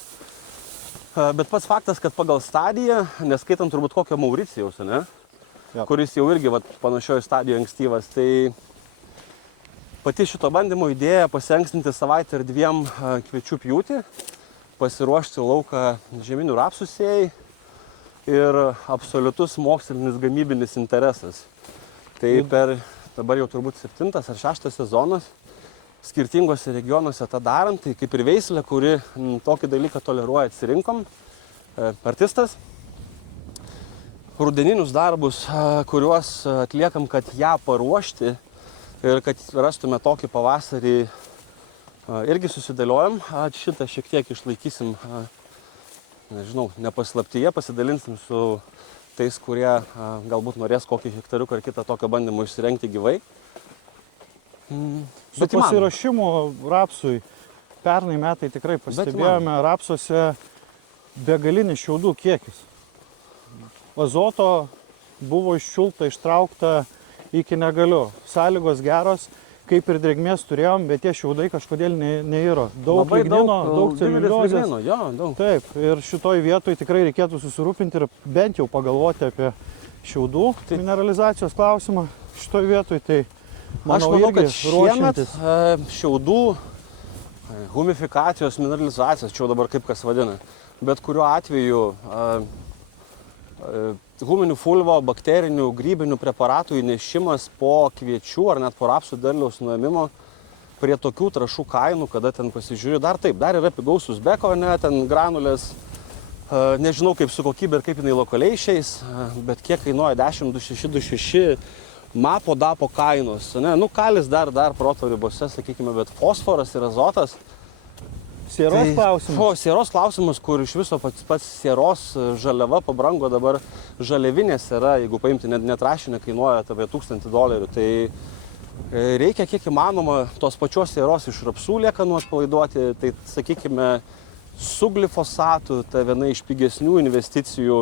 Bet pats faktas, kad pagal stadiją, neskaitant turbūt kokio Mauricijaus, ne? Kuris jau irgi panašioje stadijoje ankstyvas, tai pati šito bandymo idėja pasiankstinti savaitę ir 2 kviečių pjūtį, pasiruošti lauką žieminių rapsų sėjai ir absoliutus mokslinis gamybinis interesas. Tai per dabar jau turbūt 7 ar 6 sezonas skirtingose regionuose tą darant, tai kaip ir veislė, kuri tokį dalyką toleruoja, atsirinkom, artistas. Rudeninius darbus, kuriuos atliekam, kad ją paruošti ir kad rastume tokį pavasarį, irgi susidėliojam. Šitą šiek tiek išlaikysim, nežinau, nepaslaptyje, pasidalinsim su tais, kurie galbūt norės kokį hektariuką ar kitą tokio bandymo išsirengti gyvai. Su pasiruošimu rapsui pernai metai tikrai pastebėjome rapsuose begalinis šiaudų kiekis. Azoto buvo iščiulta, ištraukta iki negaliu. Sąlygos geros, kaip ir drėgmės turėjom, bet tie šiaudai kažkodėl neiro. Daug lignino, daug celiuliozės. Taip, ir šitoj vietoj tikrai reikėtų susirūpinti ir bent jau pagalvoti apie šiaudų mineralizacijos klausimą šitoj vietoj. Tai aš manau, kad šiemet šiaudų humifikacijos, mineralizacijos, čia dabar kaip kas vadina, bet kuriuo atveju huminių fulvo, bakterinių, grybinių preparatų įnešimas po kviečių ar net po rapsų derliaus nuėmimo prie tokių trąšų kainų, kada ten pasižiūri, dar yra pigaus uzbeko, ten granulės, nežinau kaip su kokybė ir kaip jinai lokaliai išeis, bet kiek kainuoja 10, 26, 26, mapo dapo kainos, ne? Nu, kalis dar proto ribose, sakykime, bet fosforas ir azotas. Sieros klausimas. Sieros klausimas, kur iš viso pats sieros žaliava pabrango dabar, žaliavinės yra, jeigu paimti net rašinę, kainuoja apie $1000. Tai reikia kiek įmanoma tos pačios sieros iš rapsų liekanų atpalaiduoti, tai sakykime, su glifosatų, tai viena iš pigesnių investicijų,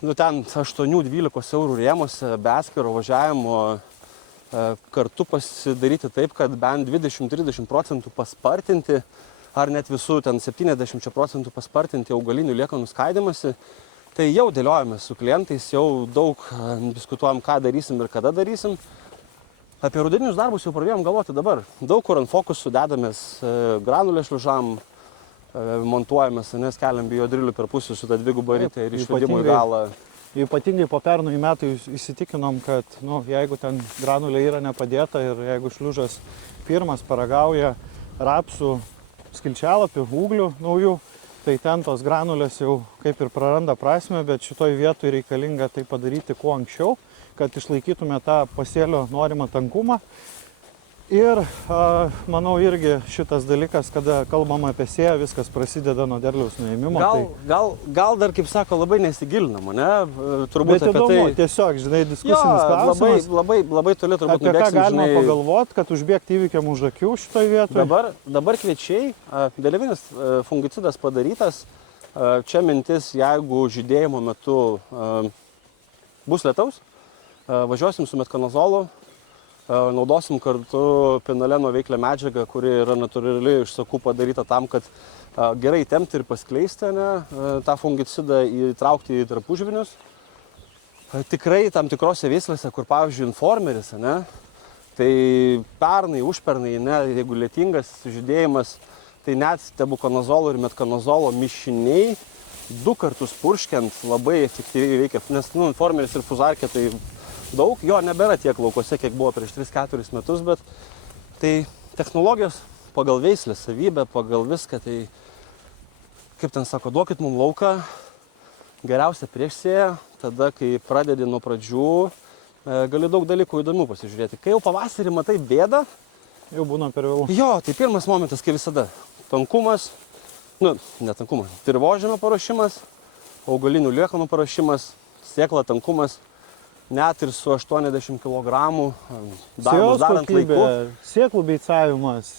nu ten 8-12 eurų rėmuose be atskiro važiavimo kartu pasidaryti taip, kad bent 20-30% paspartinti, ar net visų ten 70% paspartinti augalinių liekanų skaidymąsi. Tai jau dėliojame su klientais, jau daug diskutuojam, ką darysim ir kada darysim. Apie rudeninius darbus jau pradėjom galvoti dabar. Daug kur ant fokusų dedamės granulės šliužam, montuojamės, nes keliam biodrilių per pusę su tą dvigubą rytę ir išvedimo į galą. Ypatingai po pernų metų įsitikinom, kad jeigu ten granulė yra nepadėta ir jeigu šliužas pirmas paragauja rapsų, skilčialapių, ūglių naujų, tai ten tos granulės jau kaip ir praranda prasmę, bet šitoj vietoj reikalinga tai padaryti kuo anksčiau, kad išlaikytume tą pasėlio norimą tankumą. Ir manau irgi šitas dalykas, kada kalbam apie sėją, viskas prasideda nuo derliaus nuėmimo. Gal dar, kaip sako, labai nesigilinam, ne? Turbūt bet įdomu, tai tiesiog, žinai, diskusinis klausimas. Labai toli turbūt apie ką galima pagalvoti, kad užbėgti įvykiam už akių šitoj vietoje. Dabar kviečiai, dėliavinis fungicidas padarytas. Čia mintis, jeigu žydėjimo metu bus lietaus, važiuosim su metkonazolu. Naudosim kartu pinoleno veiklią medžiagą, kuri yra natūraliai iš sakų padaryta tam, kad gerai tempti ir paskleisti tą fungicidą, įtraukti į tarpužvinius. Tikrai tam tikrose veislėse, kur pavyzdžiui informeris, tai pernai, užpernai, jeigu lietingas žydėjimas, tai net tebukonazolo ir metkonazolo mišiniai 2 kartus purškiant labai efektyviai veikia, nes informeris ir fuzarkė tai daug, jo nebėra tiek laukose, kiek buvo prieš 3-4 metus, bet tai technologijos pagal veislę savybę, pagal viską, tai kaip ten sako, duokit mums lauką, geriausia prieš sėją, tada kai pradedi nuo pradžių, gali daug dalykų įdomių pasižiūrėti. Kai jau pavasarį matai bėdą, jau būna per vėlu. Jo, tai pirmas momentas, kai visada tankumas, ne tankumas, dirvožemio paruošimas, augalinių liekanų paruošimas, sėkla tankumas. Net ir su 80 kg darbus darant laiku. Sėklų beicavimas.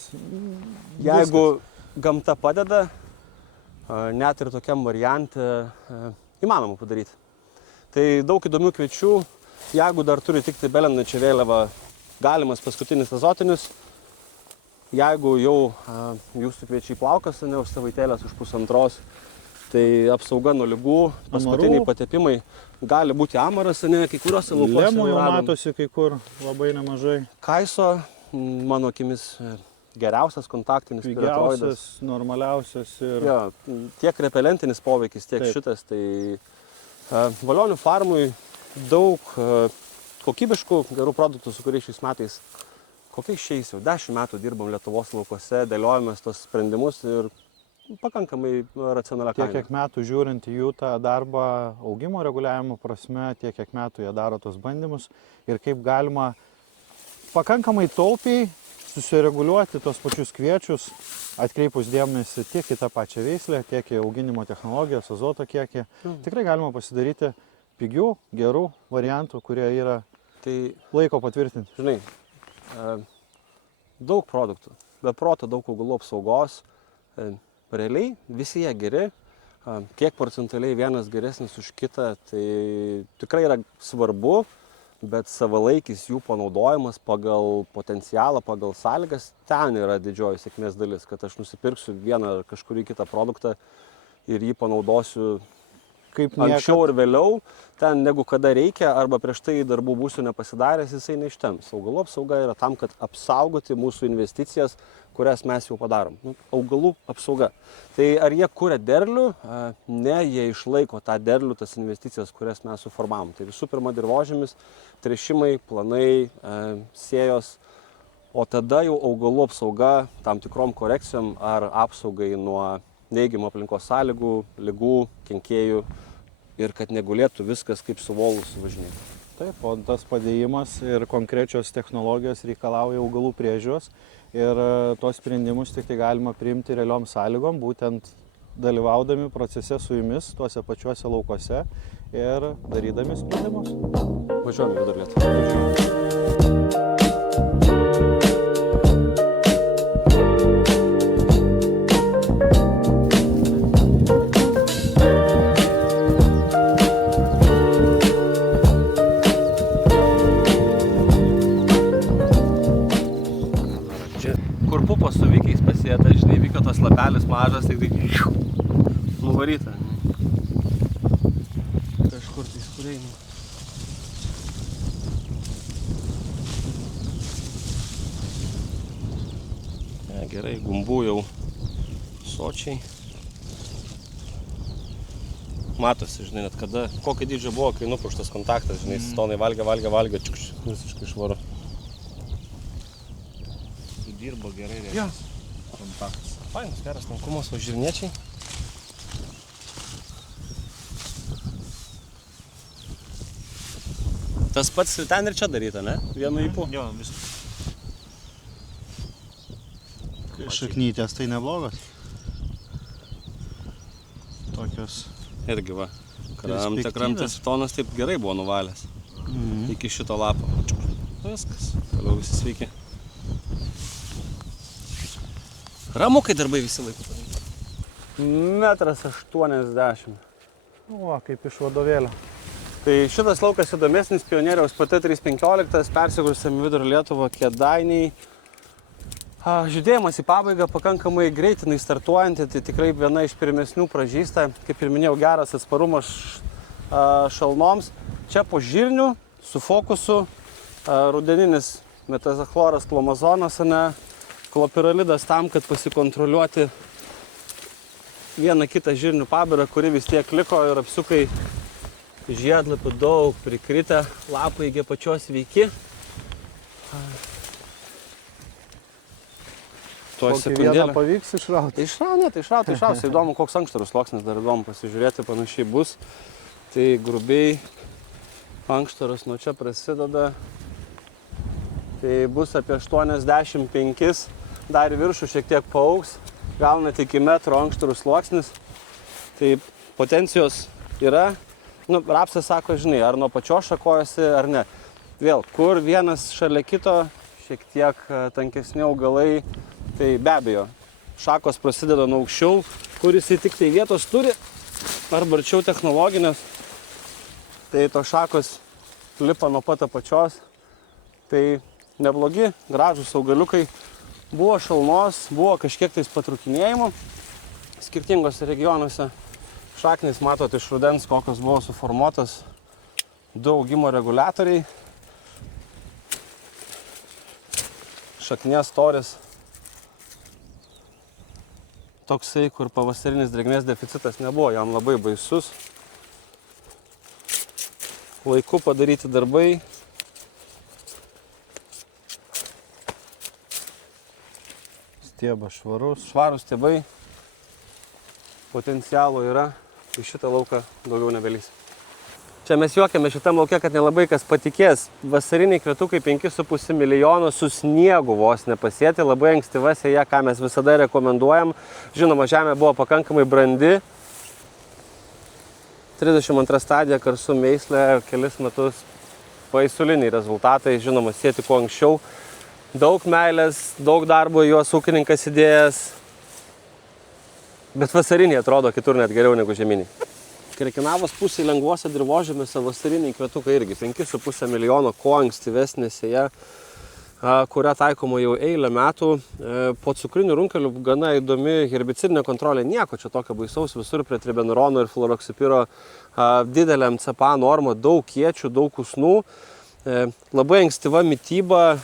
Jeigu gamta padeda, net ir tokiam variante įmanoma padaryti. Tai daug įdomių kviečių. Jeigu dar turi tik tai belenančią vėliavą, galimas paskutinis azotinis. Jeigu jau jūsų kviečiai plaukas, už savaitėlės, už pusantros, tai apsauga nuo ligų, paskutiniai patepimai. Gali būti amaras, kai kuriuose laukose. Lemų jau matosi kai kur labai nemažai. Kaiso, mano akimis, geriausias kontaktinis piratoidas. Pigiausias, normaliausias. Ir... Ja, tiek repelentinis poveikis, tiek šitas. Tai Valionių farmui daug kokybiškų gerų produktų, su kuriais šiais metais, kokiais šiais jau 10 metų dirbam Lietuvos laukose, dėliojamės tos sprendimus ir pakankamai racionalia kaina. Tiek metų žiūrint į jų tą darbą augimo reguliavimo prasme, tiek metų jie daro tos bandymus ir kaip galima pakankamai taupiai susireguliuoti tos pačius kviečius, atkreipus dėmesį tiek į tą pačią veislę, tiek į auginimo technologijas, azoto kiekį. Tikrai galima pasidaryti pigių, gerų variantų, kurie yra laiko patvirtinti. Žinai, daug produktų, be proto daug augalų apsaugos. Realiai visi jie geri, kiek procentaliai vienas geresnis už kitą, tai tikrai yra svarbu, bet savalaikis jų panaudojimas pagal potencialą, pagal sąlygas, ten yra didžioji sėkmės dalis, kad aš nusipirksiu vieną ar kažkurį kitą produktą ir jį panaudosiu kaip anksčiau ir vėliau, ten negu kada reikia, arba prieš tai darbų būsiu nepasidaręs, jisai neištems. Augalų apsauga yra tam, kad apsaugoti mūsų investicijas, kurias mes jau padarom. Augalų apsauga. Tai ar jie kuria derlių? Ne, jie išlaiko tą derlių, tas investicijas, kurias mes suformavom. Tai visų pirma dirvožemis, tręšimai, planai, sėjos, o tada jau augalų apsauga tam tikrom korekcijom ar apsaugai nuo neigiamų aplinkos sąlygų, ligų, kenkėjų ir kad negulėtų viskas kaip su volu suvažinėti. Taip, o tas padėjimas ir konkrečios technologijos reikalauja augalų priežiūros ir tuos sprendimus tik tai galima priimti realiom sąlygom, būtent dalyvaudami procese su jumis tuose pačiuose laukuose ir darydami sprendimus. Važiuojame vidurį Lietuvą. Kur pupas su vykiais pasėta, žinai, vykio tas lapelis mažas, tik nuvaryta. Kažkur tai skuriai. Ja, gerai, gumbų jau sočiai. Matosi, žinai, net kada, kokio dydžio buvo, kai nupuštas kontaktas, žinai, stonai valgė, čiukš, visiškai švaru. Dirbo gerai, Jo. kompaktas. Fainas, geras tankumas, o žirniečiai. Tas pats ten ir čia daryta, ne? Vienu įpu. Jo, viskas. Šaknytės tai neblogas. Tokios. Irgi va. Kramtės tonas taip gerai buvo nuvalęs. Iki šito lapo. Viskas. Toliau visi sveiki. Ramukai darbai visi laiku padaryti. 1,80 m. O, kaip iš vadovėlio. Tai šitas laukas įdomesnis, Pionieriaus PT 315, persigrusiam Vidurio Lietuvą, Kėdainiai. Judėjimas į pabaigą pakankamai greitinai startuojantį, tai tikrai viena iš pirmesnių pražįsta, kaip ir minėjau, geras atsparumas šalnoms. Čia po žirnių su fokusu rudeninis metazachloras klomazonas, klopiralidas tam, kad pasikontroliuoti vieną kitą žirnių pabirą, kuri vis tiek liko ir apsukai žiedlapių daug prikritę, lapai iki pačios sveiki. Kokį vieną pavyks išrauti? Išrauti. Įdomu, koks ankštarų sluoksnis, dar įdomu pasižiūrėti, panašiai bus. Tai grubiai ankštaras nuo čia prasideda. Tai bus apie 85, dar viršų šiek tiek paaugs, gal net iki metro ankštarų sluoksnis. Tai potencijos yra. Rapsas sako, žinai, ar nuo pačios šakojasi, ar ne. Vėl, kur vienas šalia kito, šiek tiek tankesni augalai, tai be abejo, šakos prasideda nuo aukščiau, kur jisai tik tai vietos turi, arba arčiau technologinės. Tai tos šakos lipa nuo pat apačios. Tai neblogi, gražūs augaliukai. Buvo šalnos, buvo kažkiek tais patrukinėjimų skirtingose regionuose. Šaknis matot iš rudens, kokios buvo suformuotos, du augimo reguliatoriai. Šaknies storis toksai, kur pavasarinis drėgmės deficitas nebuvo, jam labai baisus. Laiku padaryti darbai. Stiebas švarus. Švarūs stiebai. Potencialo yra. Į šitą lauką daugiau nebelys. Čia mes juokiame šitam lauke, kad nelabai kas patikės. Vasariniai kvetukai 5,5 milijono su sniegu vos nepasėti. Labai ankstyva sėja, ką mes visada rekomenduojam. Žinoma, žemė buvo pakankamai brandi. 32 stadija karsų meislė, kelis metus paįsuliniai rezultatai. Žinoma, sėti kuo anksčiau. Daug meilės, daug darbo juos ūkininkas įdėjęs. Bet vasariniai atrodo kitur net geriau negu žieminiai. Krekenavos pusėje lengvuose dirvožemiuose vasariniai kvetukai irgi 5,5 milijono, kuo ankstyvesnė sėja, kurią taikoma jau eilę metų. Po cukrinių runkelių gana įdomi herbicidinė kontrolė, nieko čia tokio baisaus, visur prie tribenurono ir fluoroksipiro didelė MCPA norma, daug kiečių, daug usnų. Labai ankstyva mityba,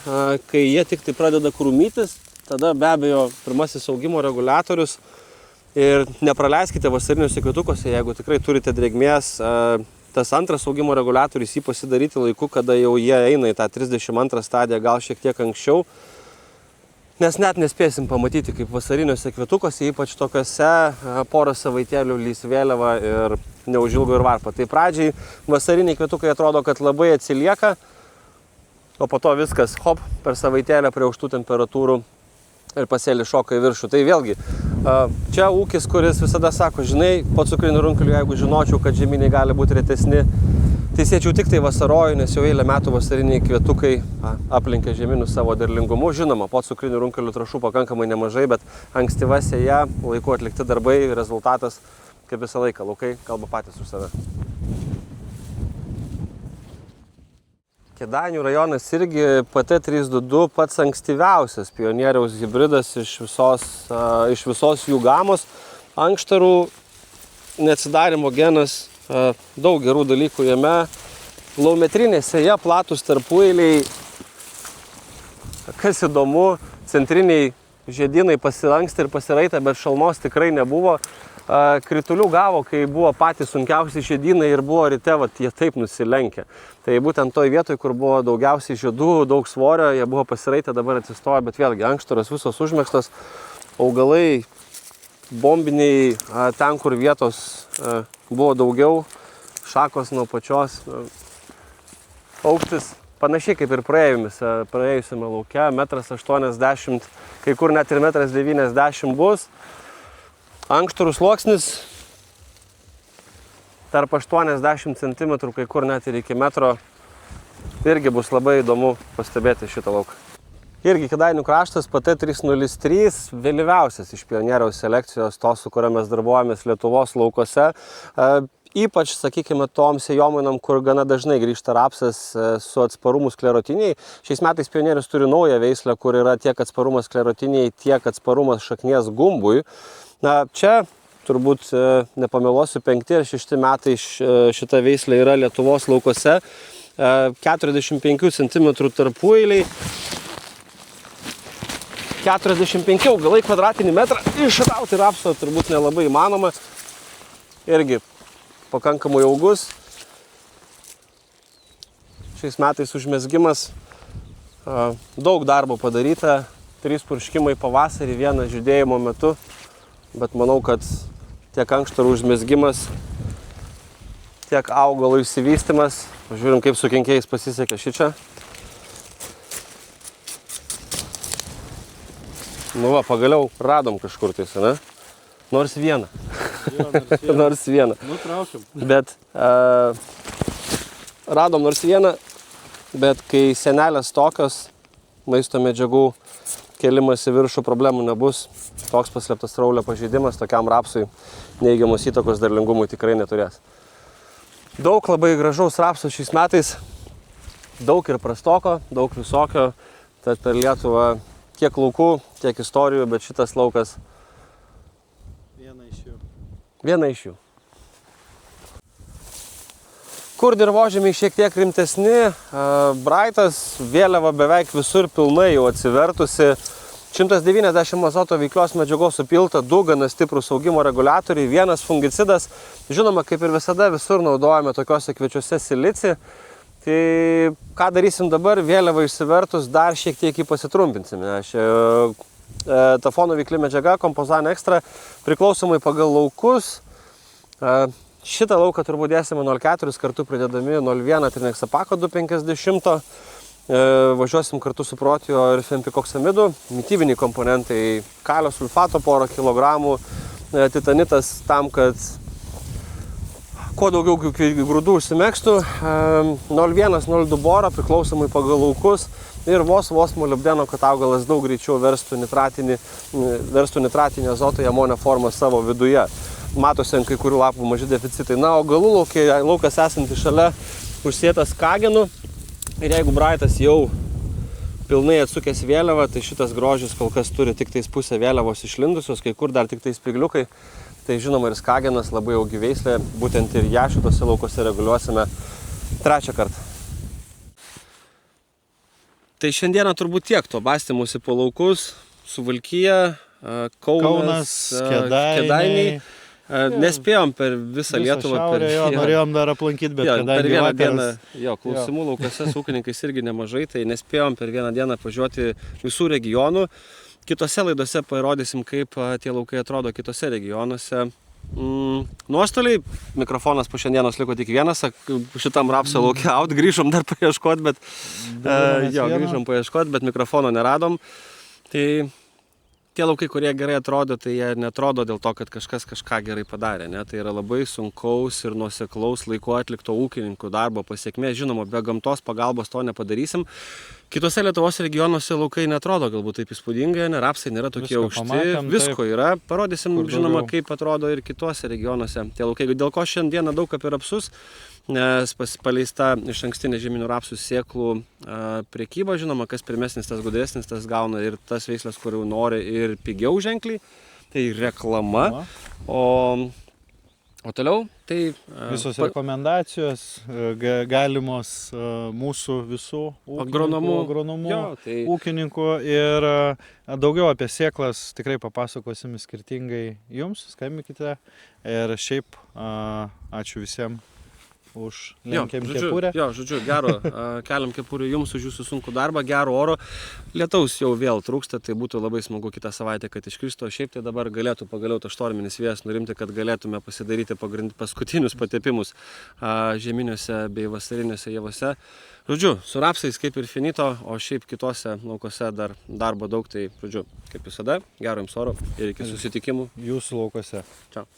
kai jie tik tai pradeda krūmytis, tada be abejo pirmasis augimo reguliatorius. Ir nepraleiskite vasariniuose kvetukuose, jeigu tikrai turite drėgmės, tas antras augimo reguliatorius jį pasidaryti laiku, kada jau jie eina į tą 32 stadiją, gal šiek tiek anksčiau. nes net nespėsim pamatyti kaip vasariniuose kvetukuose, ypač tokiuose porą savaitėlių lys vėliava ir neužilgo ir varpa. Tai pradžiai vasariniai kvetukai atrodo, kad labai atsilieka, o po to viskas, hop, per savaitėlę prie aukštų temperatūrų ir pasėlį šoka į viršų. Tai vėlgi, čia ūkis, kuris visada sako, žinai, po cukrinių runkelių, jeigu žinočiau, kad žieminiai gali būti retesni, tai siečiau tik tai vasaroju, nes jau eilę metų vasariniai kvetukai aplenkia žieminius savo derlingumu. Žinoma, po cukrinių runkelių trąšų pakankamai nemažai, bet ankstyva sėja, laiku atlikti darbai, rezultatas, kaip visą laiką, laukai kalba patys už save. Kėdainių rajonas irgi PT322 pats ankstyviausias pionieriaus hybridas iš visos jų gamos. Ankštarų neatsidarimo genas, daug gerų dalykų jame. Laumetrinė sėja, platus tarpueiliai. Kas įdomu, centriniai žiedynai pasilankstė ir pasiraitė, bet šalnos tikrai nebuvo. Kritulių gavo, kai buvo patys sunkiausi žiedynai ir buvo ryte, jie taip nusilenkė. Tai būtent toj vietoj, kur buvo daugiausiai žiedų, daug svorio, jie buvo pasiraitę, dabar atsistoja, bet vėlgi ankštaras visos užmėgstos, augalai bombiniai, ten, kur vietos buvo daugiau, šakos nuo pačios. Aukštis panašiai kaip ir praėjusiame lauke, 1,80 m, kai kur net ir 1,90 m bus. Ankštarų sluoksnis tarp 80 cm, kai kur net ir iki metro. Irgi bus labai įdomu pastebėti šitą lauką. Irgi Kėdainių kraštas PT303, vėlyviausias iš pionieriaus selekcijos, to, su kuria mes darbuojamės Lietuvos laukose. Ypač, sakykime, tom sėjomainam, kur gana dažnai grįžta rapsas su atsparumu sklerotiniai. Šiais metais pionierius turi naują veislę, kur yra tiek atsparumas sklerotiniai, tiek atsparumas šaknies gumbui. Na, čia, turbūt nepameluosiu, 5 ar 6 metai šita veislė yra Lietuvos laukose. 45 cm tarpueiliai. 45 augalai kvadratinį metrą. Išrauti rapso turbūt nelabai įmanoma. Irgi pakankamai augus. Šiais metais užmezgimas. Daug darbo padaryta. 3 purškimai pavasarį, 1 žydėjimo metu. Bet manau, kad tiek ankštarų užmezgimas, tiek augalo išsivystymas. Žiūrim, kaip su kenkėjais pasisekė šičia. Nu va, pagaliau radom kažkur tais, ne? Nors vieną. Nors vieną. Nutraukiam. Bet radom nors vieną, bet kai senelės tokios, maisto medžiagų kėlimas į viršų problemų nebus. Toks paslėptas raulio pažeidimas tokiam rapsui neigiamos įtakos derlingumui tikrai neturės. Daug labai gražaus rapsų šiais metais, daug ir prastoko, daug visokio, tad per Lietuvą tiek laukų, tiek istorijų, bet šitas laukas viena iš jų. Kur dirvožemiai šiek tiek rimtesni, Braitas, vėliava beveik visur pilnai jau atsivertusi, 190 azoto veiklios medžiagos supilta, 2 gana stiprūs augimo reguliatoriai, 1 fungicidas. Žinoma, kaip ir visada, visur naudojame tokiuose kviečiuose silicį. Tai ką darysim dabar, vėliava išsivertus, dar šiek tiek jį pasitrumpinsime. Tafono veikli medžiaga, Kompozan Extra, priklausomai pagal laukus. Šitą lauką turbūt dėsime 0,4 kartu pridedami 0,1 Trinexapako 250. Važiuosim kartu su Protio ir fenpikoksamidu. Mitybiniai komponentai, kalio sulfato porą kilogramų, titanitas tam, kad kuo daugiau grūdų užsimegstų, 0,1-0,2 borą priklausomai pagal laukus ir vos molibdeno, kad augalas daug greičiau verstų nitratinį azotą į amonio formą savo viduje. Matosi ant kai kurių lapų maži deficitai. Na, augalų laukas esantis šalia užsėtas kagenų. Ir jeigu Braitas jau pilnai atsukęs vėliavą, tai šitas grožis kol kas turi tik tais pusę vėliavos išlindusios, kai kur dar tik tais spigliukai. Tai žinoma ir skagenas labai augi veislė, būtent ir ją šitose laukose reguliuosime 3 kartą. Tai šiandieną turbūt tiek to bastymusi po laukus, Suvalkija, Kaunas, Kėdainiai. Nespėjom per visą Lietuvą. Norėjom dar aplankyti, bet per vieną dieną klausimų laukose su ūkininkais irgi nemažai, tai nespėjom per vieną dieną važiuoti visų regionų. kitose laidose parodysim, kaip tie laukai atrodo kitose regionuose. Nuostoliai, mikrofonas po šiandienos liko tik vienas, šitam rapso laukia grįžom dar paieškot, bet grįžom paieškot, bet mikrofono neradom. Tai tie laukai, kurie gerai atrodo, tai jie netrodo dėl to, kad kažkas kažką gerai padarė. Ne? Tai yra labai sunkaus ir nuoseklaus laiko atlikto ūkininkų darbo pasiekmė. Žinoma, be gamtos pagalbos to nepadarysim. Kitose Lietuvos regionuose laukai netrodo galbūt taip įspūdingai, rapsai nėra tokie aukšti, visko yra. Parodysim, žinoma, kaip atrodo ir kitose regionuose tie laukai. Dėl ko šiandieną daug apie rapsus, nes paleista iš ankstinė žieminių rapsų sėklų prekyba, žinoma, kas pirmesnis, tas gudresnis, tas gauna ir tas veislės, kurių nori ir pigiau ženkliai, tai reklama. O toliau, tai visos rekomendacijos galimos mūsų visų agronomų, ūkininkų ir daugiau apie sėklas tikrai papasakosim skirtingai jums, skambinkite ir šiaip ačiū visiems už lenkiam kepurę. Žodžiu, gero keliam kepurę jums už jūsų sunkų darbą, gero oro. Lietaus jau vėl trūksta, tai būtų labai smagu kitą savaitę, kad iškristų. Šiaip tai dabar galėtų pagaliau tas štorminis vėjas nurimti, kad galėtume pasidaryti paskutinius patepimus žieminiuose bei vasariniuose javose. Žodžiu, su rapsais kaip ir finito, o šiaip kitose laukose dar darbo daug, tai žodžiu, kaip visada, gero jums oro ir iki susitikimų jūsų laukose. Čiau.